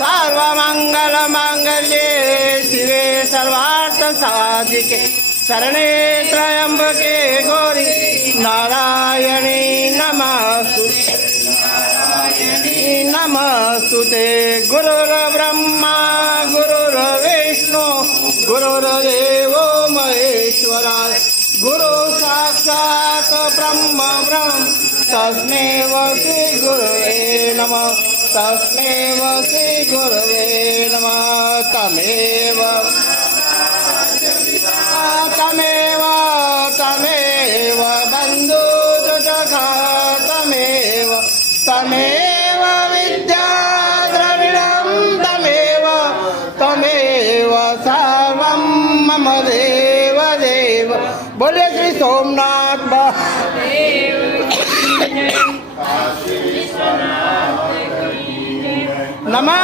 सर्वमङ्गलमाङ्गल्ये शिवे सर्वार्थसाधिके शरणे त्र्यम्बके गौरी नारायणी नमस्तुते गुरुर्ब्रह्मा गुरुर्विष्णु गुरुर्देवो महेश्वरा गुरु साक्षात् ब्रह्म तस्मै श्री गुरुवे नमः तस्मै श्री गुरुवे नमः तमेव बन्धु सखा तमेव विद्या द्रविणं तमेव सर्वं मम देव देव। बोले श्री सोमनाथ नमः।